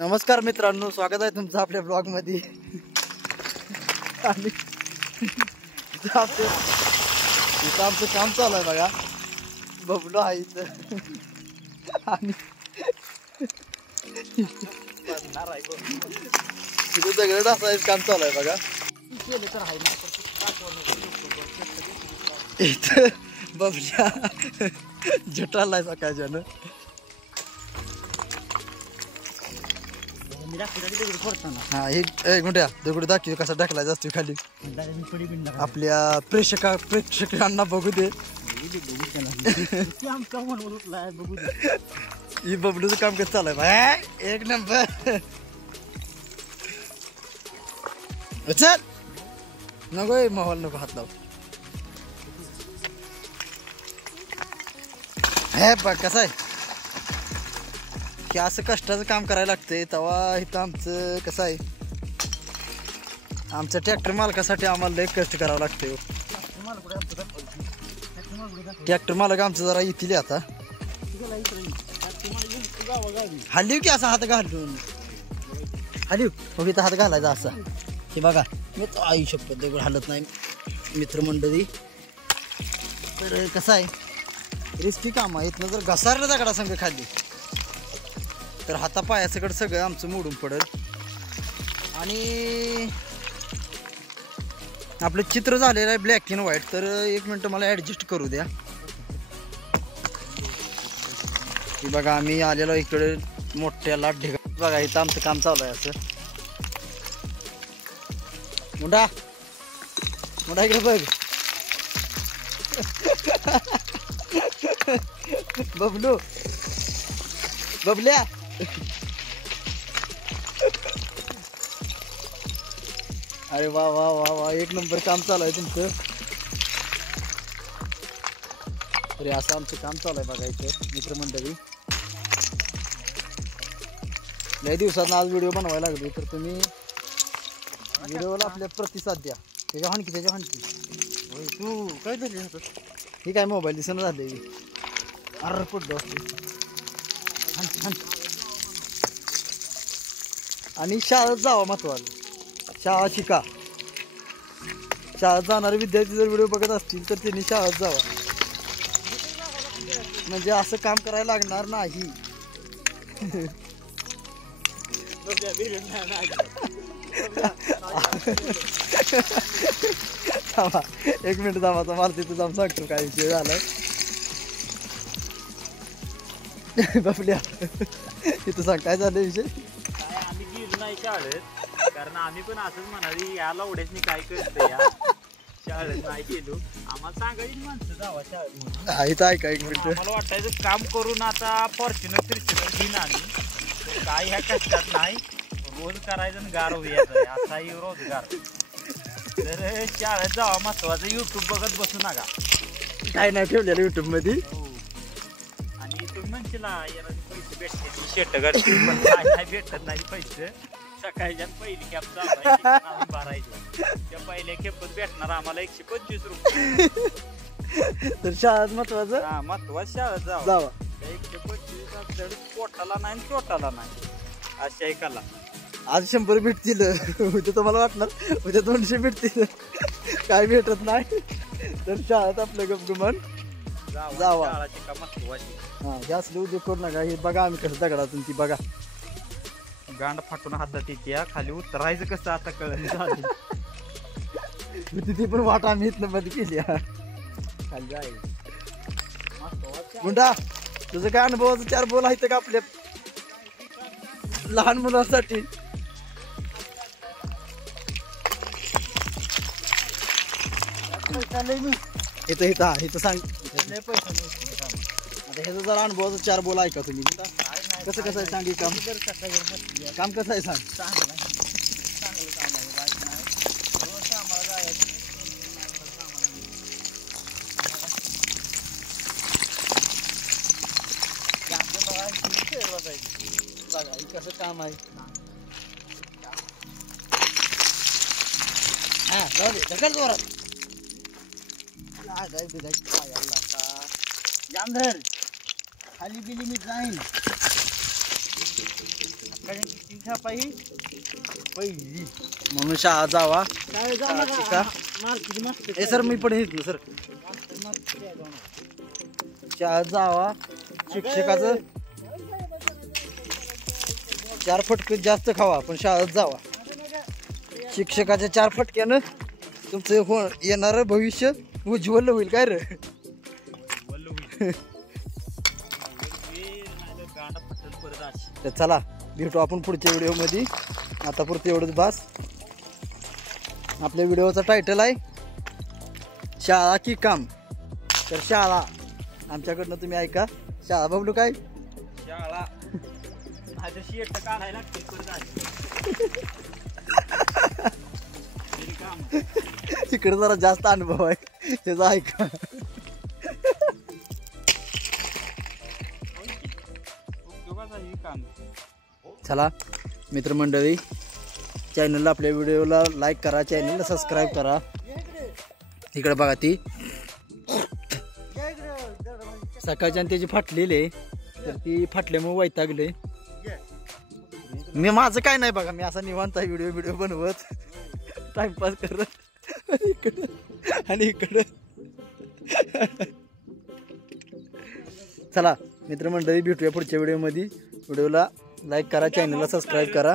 नमस्कार मित्रांनो, स्वागत आहे तुमचं आपल्या ब्लॉग मध्ये। आणि आमचं काम चालू आहे बघा। बबलू आहे इथं आणि तिथं दगड असायचं काम चालू आहे बघा। इथं बबल्या जटालाय सकाळच्यानं। हा एक गुंड्या दगड दाखव कसा टाकलाय असतो खाली। आपल्या प्रेक्षकांना बघू दे। ही बबलूचं काम कसं चालू आहे भाई, एक नंबर। चल नको माहोल नको हात लाव। हे बघ कसं आहे की असं कष्टाचं काम करायला लागतंय। तेव्हा इथं आमचं कसं आहे, आमच्या ट्रॅक्टर मालकासाठी आम्हाला लय कष्ट करावं लागतंय। ट्रॅक्टर मालक आमचं जरा येतील आता। हल्लीव की असा हात घालून हल्लीव मग इथं हात घालायचा असा। हे बघा मी तर आई शपथ दगड हालत नाही मित्रमंडळी। तर कसं आहे रिस्की काम आहे। इथनं जर घसारलं दगडा संग खाली तर हातापायासकट सगळं आमचं मोडून पडेल। आणि आपलं चित्र झालेलं आहे ब्लॅक अँड व्हाईट। तर एक मिनटं मला ॲडजस्ट करू द्या। की बघा आम्ही आलेलो इकडे मोठ्या लाट बघा इथं आमचं काम चालू आहे असं। मुंडा मुंडा इकडे बघ। बबलू बबल्या अरे वा वा वा वा, एक नंबर काम चालू आहे तुमचं। तरी असं आमचं काम चालू आहे बघायचं मित्रमंडळी। लय दिवसात आज व्हिडिओ बनवायला लागले तर तुम्ही व्हिडिओला आपल्या प्रतिसाद द्या। त्याच्या हाणकी तू काय झाली हे काय मोबाईल दिसणं झाले। अरे पडलो आणि शाळेत जावं महत्वाचं। शाळा शिका। शाळेत जाणारे विद्यार्थी जर व्हिडिओ बघत असतील तर त्यांनी शाळेत जावं, म्हणजे असं काम करायला लागणार नाही। एक मिनिट थांबा, मला तिथं जाऊन सांगतो काय विषय झालाय। बबल्या तिथं सांग काय झालं विषय। आम्ही गेलो नाही शाळेत, कारण आम्ही पण असंच म्हणाली याला उड्यासनी काय करतं या शाळेत नाही गेलो। आम्हाला सांगायची माणसं जावा शाळेत। इथं ऐका एक मिनिट। मला वाटायचं काम करून आता फॉर्च्युनर घेईन आम्ही, काय ह्या कष्टात नाही रोज करायचं आणि गार होईचा असाही रोजगार। तर शाळेत जावा महत्वाचं। युट्यूब बघत बसू नका, काय नाही ठेवलेलं युट्यूब मध्ये। आणि तुम्ही म्हणशील पैसे भेटते शेट करते, पण नाही भेटत नाही पैसे। सकाळच्या पहिली कॅप भरायची, त्या पहिल्या खेपत भेटणार आम्हाला 125 रुपये। तर शाळेत महत्वाचं, हा महत्वाचं शाळेत जावा। 125 पोटाला नाही चोटाला नाही अशा एकाला। आज 100 भेटतील, उद्या तुम्हाला वाटणार उद्या 200 भेटतील। काय भेटत नाही तर शाळेत आपलं गपगुमान जावा। हा हे असले उद्योग करू नका। हे बघा आम्ही कसं दगडातून ती बघा गांड फाटून हातात येते खाली उतरायचं कसं आता कळलं। तिथे पण वाट आम्ही इथनं मध्ये केली खाली जाय। मुंडा तुझं काय अनुभवाचं 4 बोल आहेत का आपल्या लहान मुलांसाठी। इथं इथं इथं सांग आता ह्याचा जरा अनुभवाचं 4 बोल ऐका तुम्ही। कसं कसं आहे सांग काम, काम कसं आहे सांग। कसं काम आहे हा जाऊ दे ढकल जोरात। जामधर खाली बिली मी जाईन। सकाळची छापा ही पहिली म्हणून शाळा जावा शिका. ए सर मी पण घेतलं सर. शाळा जावा, शिक्षकाचं 4 फटके जास्त खावा पण शाळेत जावा. शिक्षकाच्या 4 फटक्यानं तुमचं येणारं भविष्य उज्ज्वल होईल. काय रे तर चला भेटू आपण पुढच्या व्हिडिओमध्ये. आता पुरतं एवढंच बास. आपल्या व्हिडिओचा टायटल आहे शाळा की काम. तर शाळा आमच्याकडनं तुम्ही ऐका. शाळा बबलू काय शाळा शेट काढायला लागतील परत. इकडे जरा जास्त अनुभव आहे त्याचा ऐका. चला मित्रमंडळी, चॅनलला आपल्या व्हिडिओला लाईक करा, चॅनलला सबस्क्राईब करा. इकडे बघा ती सकाळच्या त्याची फाटलेली आहे तर ती फाटल्यामुळे वैतागले. मी माझं काय नाही बघा, मी असा निवांत व्हिडिओ बनवत टाइमपास करत आणि इकडं. चला मित्रमंडळी भेटूया पुढच्या व्हिडिओमध्ये. व्हिडिओला लाईक करा, चॅनलला सबस्क्राईब करा.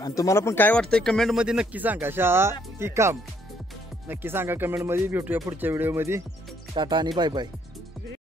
आणि तुम्हाला पण काय वाटतंय कमेंटमध्ये नक्की सांगा. शाळा की काम नक्की सांगा कमेंटमध्ये. भेटूया पुढच्या व्हिडिओमध्ये. टाटा आणि बाय बाय.